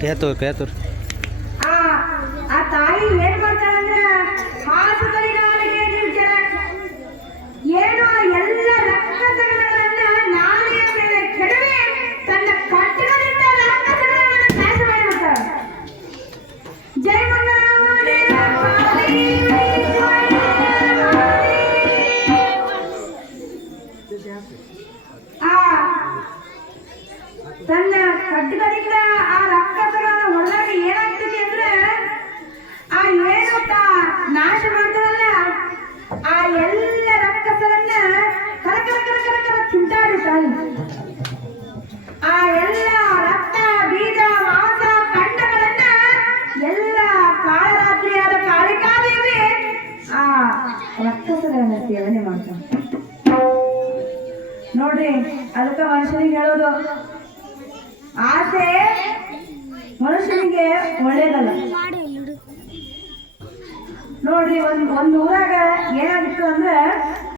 ಕೇತೂರ್ ಆ ತಾಯಿ ಏನ್ ಮಾಡ್ತಾಳಂದ್ರೆ ಹಾಸು ಕಲಿಗಳಿಗೆ ಏನೋ ಎಲ್ಲ ರಕ್ತಗಳನ್ನ ನಾಲೆಯ ಮೇಲೆ ಕೆಡವಿ ತನ್ನ ಕಟ್ಟಡದಿಂದ ರಕ್ತಗಳನ್ನು ನಾಶ ಮಾಡಿಬಿಡ್ತಾಳೆ. ಜೈ ತನ್ನ ಕಟ್ಟಡದಿಂದ ಆ ರಕ್ತಗಳನ್ನ ಹೊರದಾಗ ಏನಾಗ್ತದೆ ಅಂದ್ರೆ ಆ ಏನು ನಾಶ ಮಾಡ್ತಾರಲ್ಲ ಆ ಎಲ್ಲ ರಕ್ತಗಳನ್ನ ಕರ ಕರ ಕರ ಕರ ಕರ ತಿಂತಾಡಿರ್ತಾನೆ. ಆ ಎಲ್ಲ ರಕ್ತ ಬೀಜ ಮಾಂಸ ಖಂಡಗಳನ್ನ ಎಲ್ಲ ಕಾಳರಾತ್ರಿಯಾದ ಕಾಳಿಕಾದೇವಿ ಆ ರಕ್ತಗಳನ್ನ ಸೇವನೆ ಮಾಡ್ತಾನೆ. ನೋಡ್ರಿ, ಅದಕ್ಕೆ ಮನುಷ್ಯನಿಗೆ ಹೇಳೋದು ಆಸೆ ಮನುಷ್ಯನಿಗೆ ಒಳ್ಳೇದಲ್ಲ. ನೋಡ್ರಿ, ಒಂದ್ ಊರಾಗ ಏನಾಗಿತ್ತು ಅಂದ್ರೆ